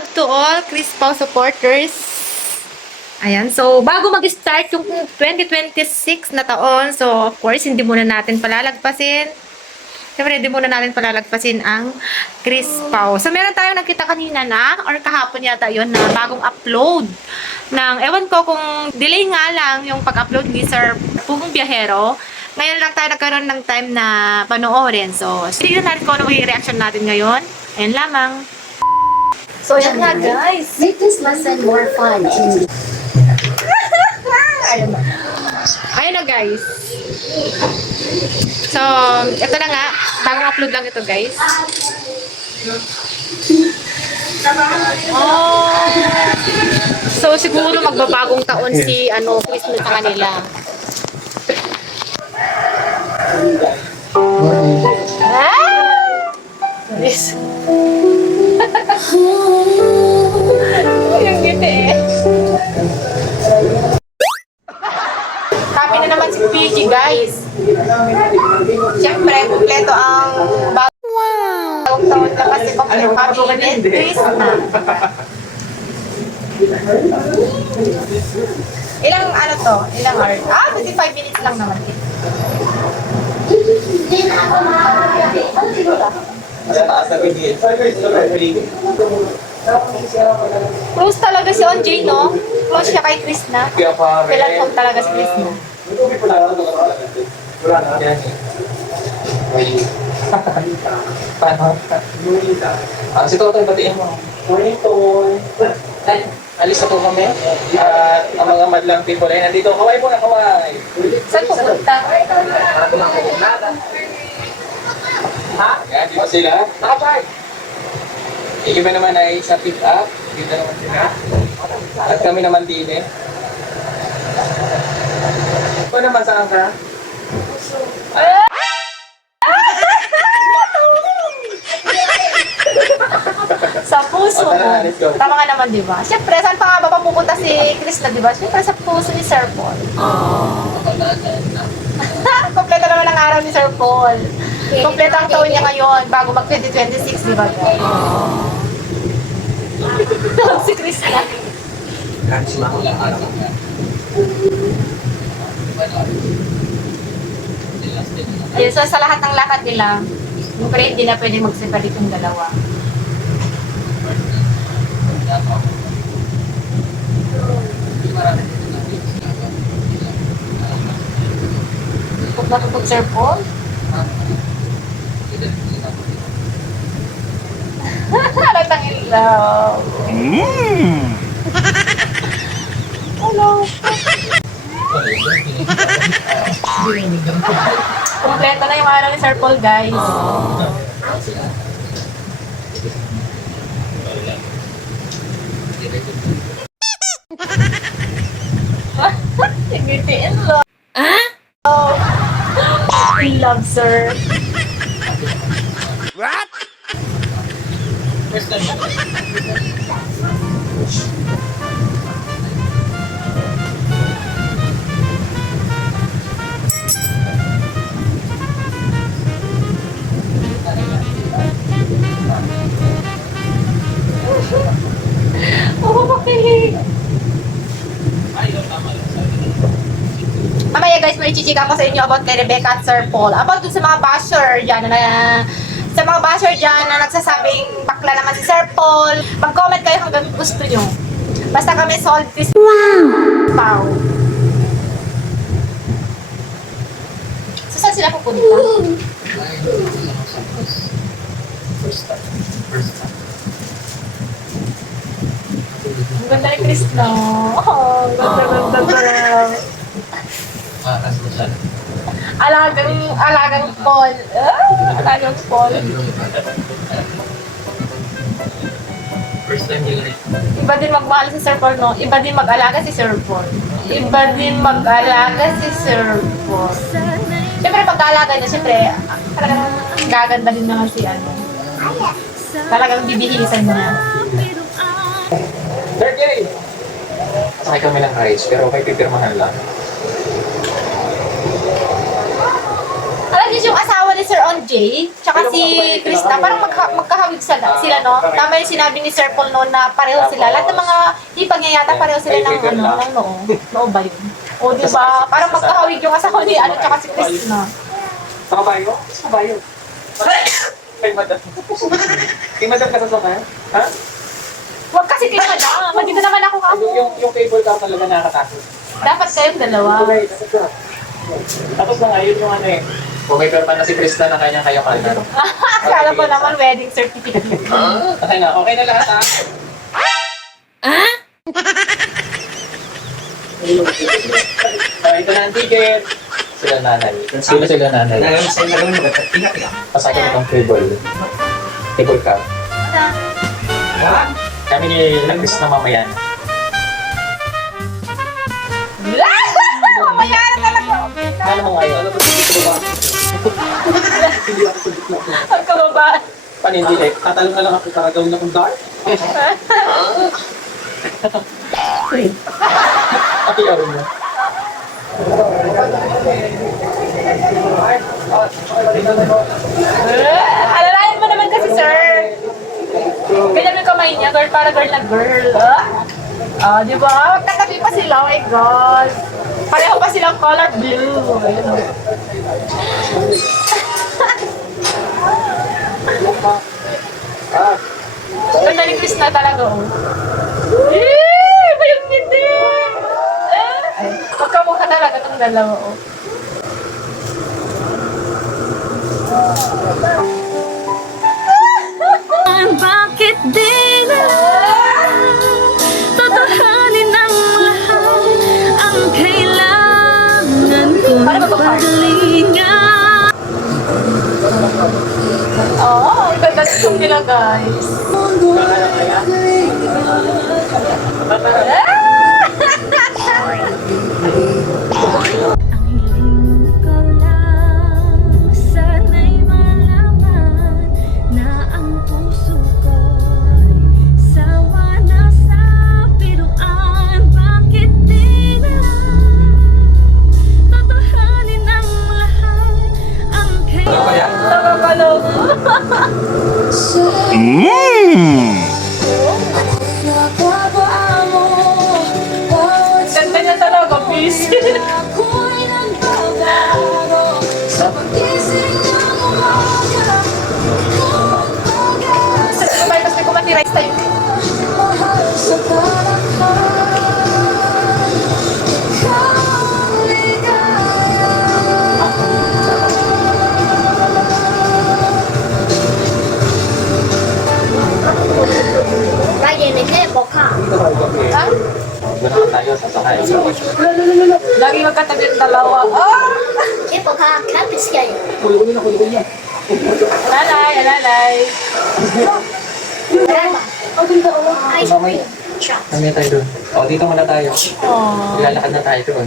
vlog to all Chris Pao supporters. Ayan, so bago mag-start yung 2026 na taon, so of course, hindi muna natin palalagpasin. Siyempre, hindi muna natin palalagpasin ang Chris Pao. So meron tayong nakita kanina na, or kahapon yata yun, na bagong upload ng, ewan ko kung delay nga lang yung pag-upload ni Sir Pugong Biyahero. Ngayon lang tayo nagkaroon ng time na panoorin. So, tignan natin kung ano magiging reaction natin ngayon. Ayan lamang. So, yan nga guys. Make this lesson more fun and Ayun na guys. So, ito na nga. Bagong upload lang ito guys. Oh. So, siguro magbabagong taon si Chris na sa kanila. Yes. Yung ngiti eh. Happy na naman si PG guys. Siyempre, kumpleto ang bagong taon na kasi kumpleto kami and Chris na. Ilang ano to? Ilang hours? 55 minutes lang naman. Close talaga si Onjay, no? Close siya kay Chris na. Platform talaga si Chris na. Si Totoy, batiin mo. Morning, Toy. Alis na po kami. At ang mga madlang people ay nandito. Kaway po na, kaway. Saan pupunta? Ha? Yan, di ba sila? Nakapay! Iba naman ay sa pick up. Dito naman sila. At kami naman din eh. Ito naman saan ka? Sa puso mo. Tara, let's go. Tama nga naman, di ba? Siyempre, saan pa nga ba papupunta si Chris na, di ba? Siyempre, sa puso ni Sir Paul. Kompleto naman ang araw ni Sir Paul. Kompleto ang taon niya ngayon bago mag 2026, di ba? Si Chris na. Ayun, so sa lahat ng lakad nila, siyempre hindi na pwede mag-separate yung dalawa. Huwag natutog Sir Paul. Halatang ilaw. Hello. Kompleto na yung araw ni Sir Paul, guys. Nagbitiin lo. Oh. I love, sir. What? Oh, makilig. Mamaya guys, may chichika ko sa inyo about kay Rebecca at Sir Paul. About dun sa mga basher dyan sa mga basher dyan na nagsasabing bakla naman si Sir Paul. Mag-comment kayo hanggang gusto nyo. Basta kami solve this. Wow! So, saan sila pupunta? Ang ganda ni Chris, no? Oh, ganda. Alagang Paul. Alagang Paul. First time nyo rin. Iba din magmahal si Sir Paul, no? Iba din mag-alaga si Sir Paul. Iba din mag-alaga si Sir Paul. Siyempre, pag-alaga niya, siyempre, talagang gaganda din naman si Talagang bibihisan niya. Sergey! Sakay kami ng rides, pero may pipirmahan lang. Alam niyo yung asawa ni Sir taon, Jay, tsaka si Krista, parang magkahawig sila, no? Tama yung sinabi ni Sir Paul noon na pareho sila. Lahat ng mga hipag niya yata pareho sila ng noo. Noo ba yun? O, di ba? Parang magkahawig yung asawa ni tsaka si Krista. Sa kabayo? Sa kabayo. Kay madam. Kay madam ka sasakay? Ha? Huwag kasi kayo madam. Dito naman ako ka. Yung cable car talaga nakakatakot. Dapat kayong dalawa. Okay, tapos na ngayon yung ano eh. Pumiper pa na si Krista na kanya kayo kanya. Akala ko naman wedding certificate. Okay na lahat ha. Ito na ang ticket. Sila nanay. Sila nanay. Pasakit ng cable. Cable car. Kami ni Krista mamaya na. Mamaya na talaga. Ano mo ngayon? Ang kababaan. Panindi eh. Tatalong na lang ako para gawin akong dark. Pakiyaw mo. Alalayan mo naman kasi, sir. Ganyan yung kamay niya, girl, para girl na girl. Di ba? Magkatabi pa sila, oh my God. Pareho pa silang color blue. Ayun, oh. Ganda ni Chris na talaga, oh. Bayong ngiti! Magkamukha talaga itong dalawa, oh. Bakit di na totohanin ang lahat? Ang kailangan kong pagalingan. Oo, ang ganda nitong nila, guys. Ang hiling ko lang, sana'y malaman na ang puso ko'y sawa na sa biruan. Bakit di na totohanin ang lahat? Ang kailangan. Nakakalog. Ganda niya talaga, please. Tapos may kumati-rice tayo. Ryan, nag-level ka. Ha? Doon naman tayo sasakay. Lagi magkatabi ang dalawa. Level ka, campus kayo. Alalay, alalay. Grandma. Ice cream. Shot. Mamaya tayo doon. O, dito muna tayo. Aww. Lalakad na tayo doon.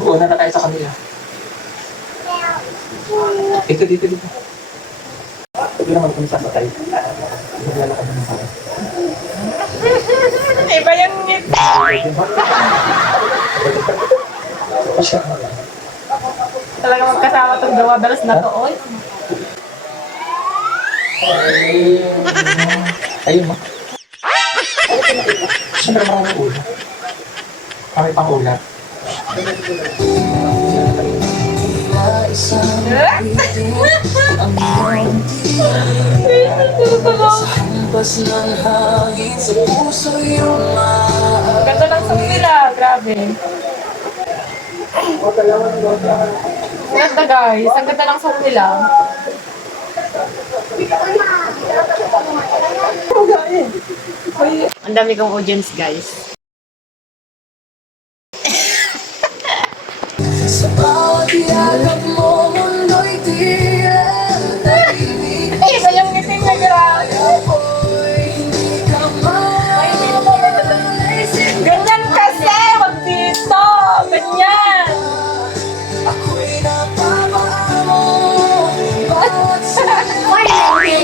Una na tayo sa kanila. Dito. Dito naman kung sasakay. Maglalakad naman tayo. Iba yung ngiti. Talaga magkasama itong dawabalas na to, oy. Ayun mo. Siyempre mga ulam. Kami pang ulam. Ganda ng song nila, grabe. Ganda guys, ang ganda ng song nila. Ang dami kong audience guys. Sa bawat yagap mo, mundo'y tila tahimik. Iba yung ngiti niya, grabe. Ako'y hindi ka maisip. Ganyan kasi, wag dito. Ganyan. Ako'y napapamo. Bawat Why did I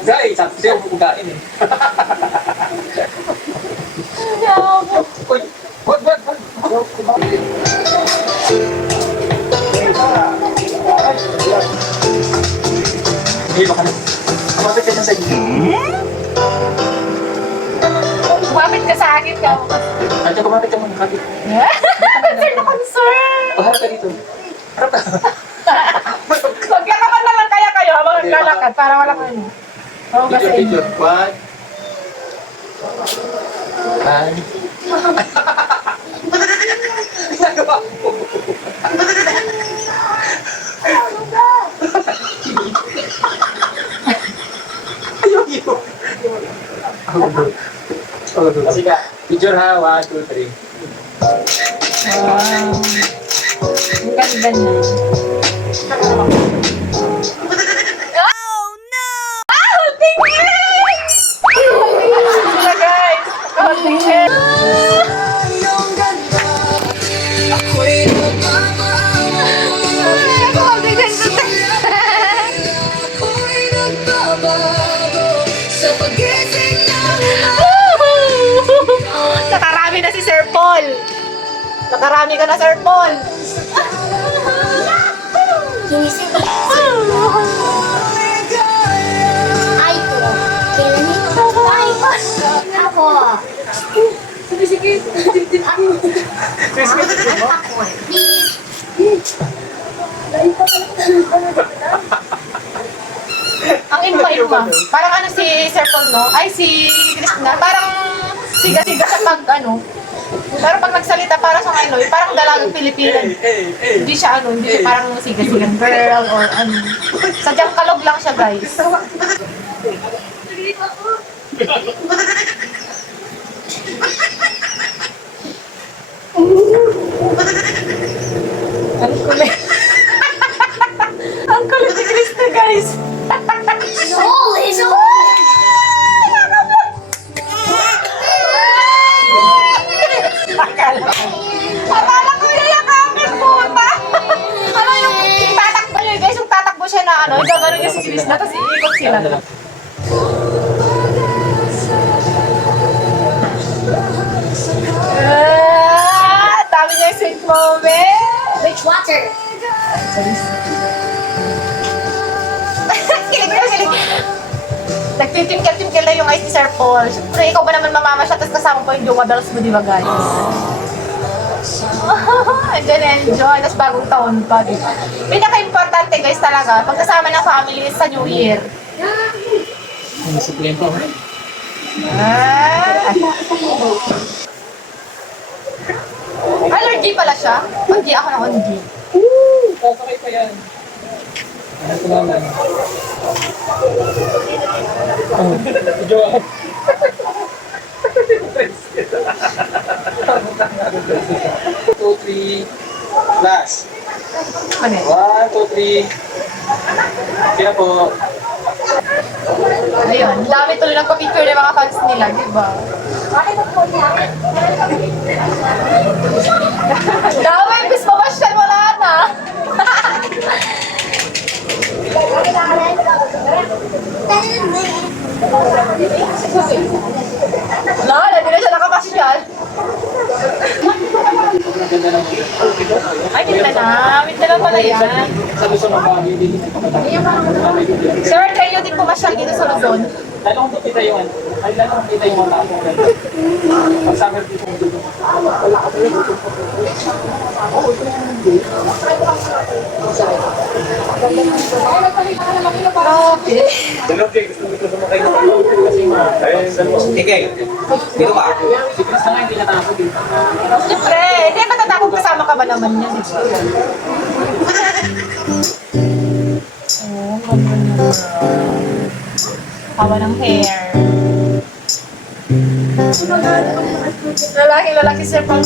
Guys, Kasi ako bubugain eh. Uy! Wag! Hindi, baka na. Kumapit ka dyan sa inyo. Kumapit ka sa akin ka. At kumapit ka muna, kapit. Concern na concern. Harap ka dito. Harap ka. Maglakapan na lang kaya kayo habang naglalakad para walang ano. Oo, kasi Picture. One. And... Nagawa ko. Ayaw yun. Kasi ka, picture ha. 1, 2, 3. wow. Ang ganda niya. Oh no! Ah! Tingin! Sila guys! Tingin! Iyong ganda, ako'y nagmamahal. Ako'y nagbabago sa pagising ng Nakarami na si Sir Paul! Nakarami ka na, Sir Paul! Ginising. Ay ko. Kailan ito? Ay ko. Ako. Sige. Ako. Ang impa-impa. Parang ano si Sir Paul, no? Ay, si Krishna. Parang siga-siga sa pag, ano. Pero pag nagsalita para sa Kanoy, parang dalagang Pilipinan. Hindi siya, ano, hindi siya parang siga-sigang girl or ano. Sadyang kalog lang siya, guys. Ang kulit. Ang kulit ni Krishna, guys. Soul is Akala ko yayakapin po ba? Ano yung tatakbo niya, guys? Yung tatakbo siya na ano, gagano niya si Krishna, tapos iikot sila. Dami niya yung sweet moment. Which water? Kilig na kilig. Nagtitimkel-timkel na yung eyes ni Sir Paul. Siyempre, ikaw ba naman mamama siya, tapos kasama pa yung jowa bells mo, di ba, guys? And then enjoy, tapos bagong taon pa, di ba? Pinaka-importante, guys, talaga, pagkasama ng family is sa New Year. Disiplin ko. Ah. Allergy pala siya. Hindi ako ng ONG. Kakakay pa yan. Ano ko naman? Jowa. 2, 3. Last. Ano eh? 1, 2, 3. Kaya po. Ayun, dami tuloy nagpa-picture ng mga fans nila, di ba? Dami, bis mamasyal, wala na. Wala, hindi na siya nakapasyal. Sobrang ganda ng Ay, minta na pala yan. Sa Luzon ng bagay din. Sir, kayo din pumasyal dito sa Luzon. Lalong kita yung ano. Ay, lalong kita yung mga tapong ganda. Pag summer dito yung dito. Okay. Ikay, dito ka. Si Chris na nga hindi natakot dito. Siyempre, hindi matatakot kasama ka ba naman yan? Oh, ganun na. Hawa ng hair. Lalaki sir pang...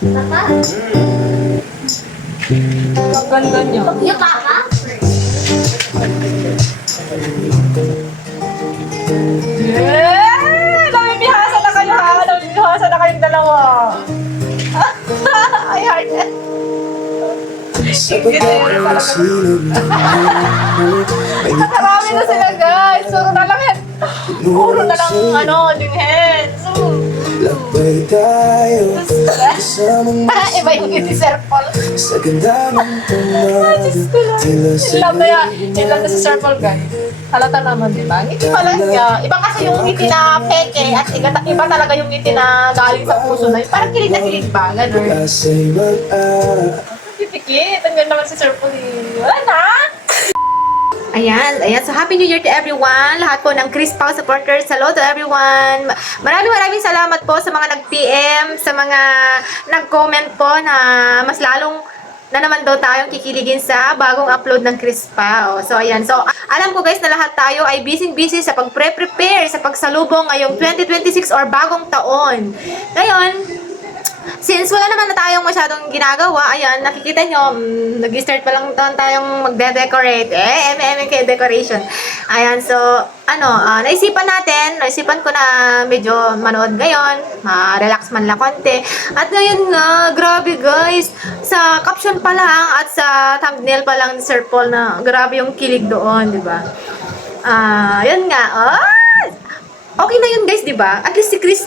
Papa? Ang ganda niya. Yung papa? Yeah! Namimihasa na kayo ha! Namimihasa na kayong dalawa. Ay, heart. English yun talaga. Marami na sila guys. Puro na lang head. Puro na lang yung head. Labay tayo kasamang Iba yung ngiti Sir Paul. sa ganda ng umaga. Tila sa Ilan na si Sir Paul guys. Halata naman diba? Ngiti pa lang niya. Iba kasi yung ngiti na peke at iba talaga yung ngiti na galing sa puso na yun. Parang kilig na kilig ba? Ganun. pag-asa'y Pipikit. Ang ganda naman si Sir Paul. Wala na! Ayan. So happy New Year to everyone. Lahat po ng Chris Pao supporters. Hello to everyone. Maraming salamat po sa mga nag-PM, sa mga nag-comment po na mas lalong na naman daw tayong kikiligin sa bagong upload ng Chris Pao. So ayan. So alam ko guys na lahat tayo ay busy sa pag-prepare sa pagsalubong ngayong 2026 or bagong taon. Ngayon, since wala naman na tayong masyadong ginagawa, ayan, nakikita nyo, nag-start pa lang tayong magde-decorate. Kayo decoration. Ayan, so, naisipan ko na medyo manood ngayon, relax man lang konti. At ngayon nga, grabe guys, sa caption pa lang at sa thumbnail pa lang ni Sir Paul na grabe yung kilig doon, di ba? Yun nga, okay na yun guys, di ba? At least si Chris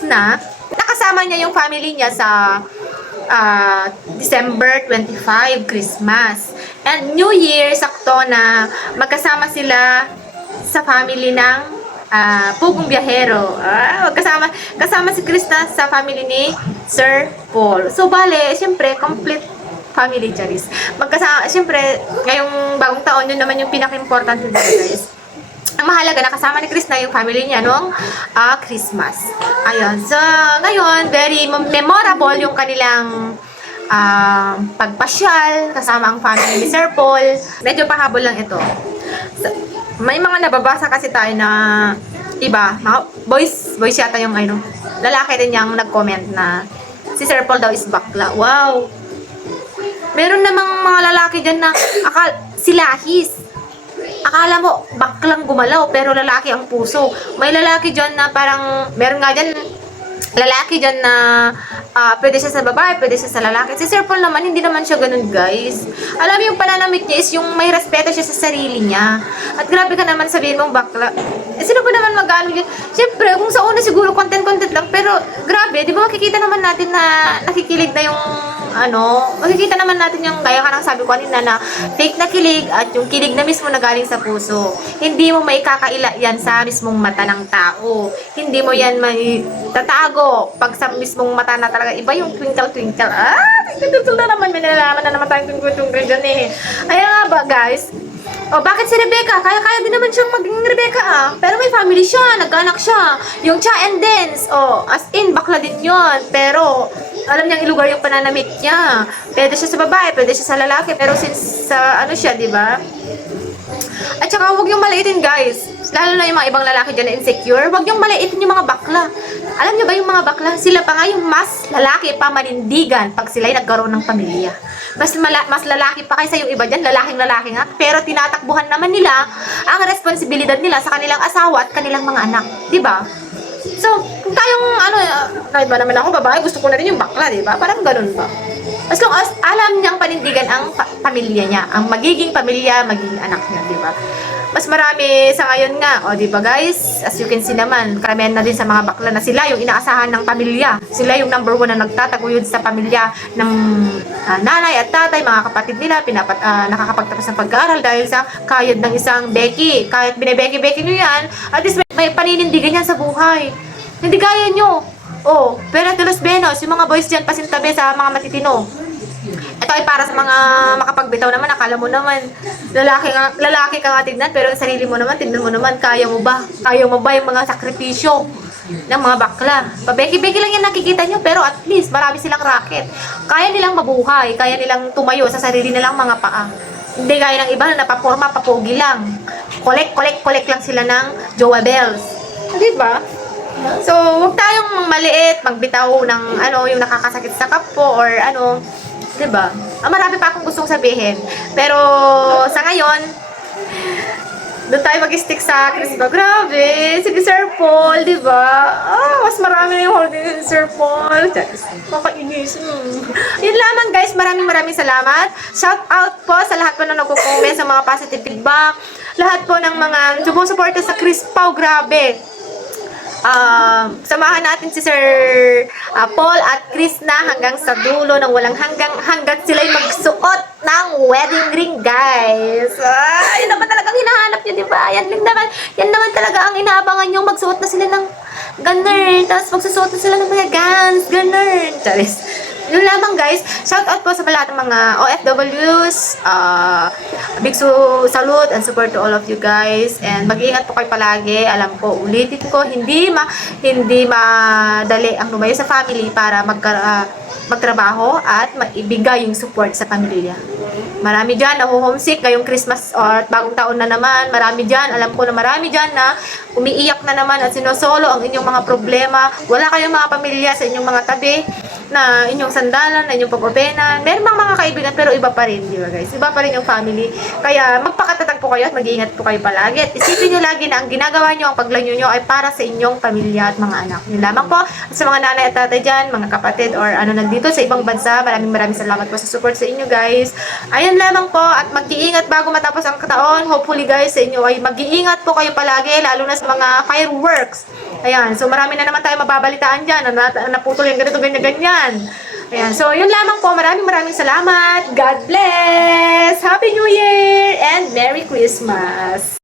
nakasama niya yung family niya sa December 25, Christmas. And New Year, sakto na magkasama sila sa family ng Pugong Biyahero. Kasama si Chris sa family ni Sir Paul. So, bale, siyempre, complete family, Charis. Magkasama, siyempre, ngayong bagong taon, yun naman yung pinaka-important nila, guys. Ang mahalaga, nakasama ni Chris na yung family niya nung Christmas. Ayun. So, ngayon, very memorable yung kanilang pagpasyal kasama ang family ni Sir Paul. Medyo pahabol lang ito. So, may mga nababasa kasi tayo na iba, mga boys yata yung lalaki din yung nag-comment na si Sir Paul daw is bakla. Wow! Meron namang mga lalaki dyan na silahis. Akala mo, baklang gumalaw, pero lalaki ang puso. May lalaki dyan na parang, meron nga dyan, lalaki dyan na pwede siya sa babae, pwede siya sa lalaki. Si Sir Paul naman, hindi naman siya ganun, guys. Alam mo yung pananamit niya is yung may respeto siya sa sarili niya. At grabe ka naman sabihin mong bakla. Sino ba naman mag-ano yun? Siyempre, kung sa una siguro content lang, pero grabe, di ba makikita naman natin na nakikilig na yung makikita naman natin yung gaya ka ng sabi ko kanina na fake na kilig at yung kilig na mismo na galing sa puso. Hindi mo maikakaila yan sa mismong mata ng tao. Hindi mo yan may tatago pag sa mismong mata na talaga iba yung twinkle. Twinkle na naman. May nalalaman na naman tayong twinkle dyan eh. Ayan nga ba guys? Bakit si Rebecca? Kaya din naman siyang maging Rebecca Pero may family siya, nagkaanak siya. Yung Cha and Dance, as in, bakla din yon. Pero, alam niyang ilugar yung pananamit niya. Pwede siya sa babae, pwede siya sa lalaki. Pero since sa siya, di ba? At saka, huwag yung maliitin, guys. Lalo na yung mga ibang lalaki dyan na insecure. Huwag yung maliitin yung mga bakla. Alam niyo ba yung mga bakla? Sila pa nga yung mas lalaki pa manindigan pag sila'y nagkaroon ng pamilya. Mas lalaki pa kaysa yung iba dyan, lalaking-lalaki nga. Pero tinatakbuhan naman nila ang responsibilidad nila sa kanilang asawa at kanilang mga anak. Diba? So, kung tayong, kahit ba naman ako babae, gusto ko na rin yung bakla, diba? Parang ganun ba? As long as alam niyang panindigan ang pamilya niya, ang magiging pamilya, magiging anak niya, diba? Mas marami sa ngayon nga, diba guys? As you can see naman, karamihan na din sa mga bakla na sila yung inaasahan ng pamilya. Sila yung number 1 na nagtataguyod sa pamilya ng nanay at tatay, mga kapatid nila, nakakapagtapos ng pag-aaral dahil sa kayod ng isang Becky. Kahit binebeki-beki nyo yan, at least may paninindigan yan sa buhay. Hindi gaya nyo. Pero tulos benos, yung mga boys dyan, pasintabi sa mga matitino. Ito ay para sa mga makapagbitaw naman, akala mo naman, lalaki ka nga tignan, pero ang sarili mo naman, tignan mo naman, kaya mo ba? Kaya mo ba yung mga sakripisyo ng mga bakla? Pabeki-beki lang yan nakikita nyo, pero at least marami silang racket. Kaya nilang mabuhay, kaya nilang tumayo sa sarili nilang mga paa. Hindi gaya ng iba na napaporma, papogi lang. Collect lang sila ng Jowa Bells. Diba? So, huwag tayong maliit, magbitaw ng yung nakakasakit sa kapwa or diba? Marami pa akong gustong sabihin. Pero sa ngayon, Doon tayo mag-stick sa Crispa. Grabe, si Sir Paul, di ba? Mas marami na yung holiday ni Sir Paul. Kakainis. Yun lamang guys, maraming salamat. Shout out po sa lahat po na nagko-comment sa mga positive feedback. Lahat po ng mga sumusuporta sa Crispa. Grabe. Samahan natin si Sir Paul at Chris na hanggang sa dulo ng walang hanggang sila'y magsuot ng wedding ring, guys. Yun naman talagang hinahanap nyo, di ba? Yan naman talaga ang inaabangan nyo. Magsuot na sila ng ganun. Tapos magsusuot na sila ng mga gowns. Ganun. Charis. Yun lamang guys. Shout out po sa lahat ng mga OFWs. Big salute and support to all of you guys. And mag-iingat po kayo palagi. Alam ko, ulitin ko, hindi madali ang lumayo sa family para magtrabaho at maibigay yung support sa pamilya. Marami dyan na homesick ngayong Christmas or bagong taon na naman. Marami dyan, alam ko na marami dyan na umiiyak na naman at sinosolo ang inyong mga problema. Wala kayong mga pamilya sa inyong mga tabi na inyong sandalan, na inyong pag-openan. Meron mga kaibigan pero iba pa rin, di ba guys? Iba pa rin yung family. Kaya magpakatatag po kayo at mag-iingat po kayo palagi. At isipin nyo lagi na ang ginagawa nyo, ang paglanyo nyo ay para sa inyong pamilya at mga anak. Yun lamang po. At sa mga nanay at tatay dyan, mga kapatid or ano nandito sa ibang bansa, maraming salamat po sa support sa inyo guys. Ayan lamang po at mag-iingat bago matapos ang taon. Hopefully guys sa inyo ay mag-iingat po kayo palagi, lalo na sa mga fireworks. Ayan, so marami na naman tayo mababalitaan dyan, naputol yung ganito, ganyan. Ayan, so yun lamang po. Maraming salamat. God bless! Happy New Year and Merry Christmas!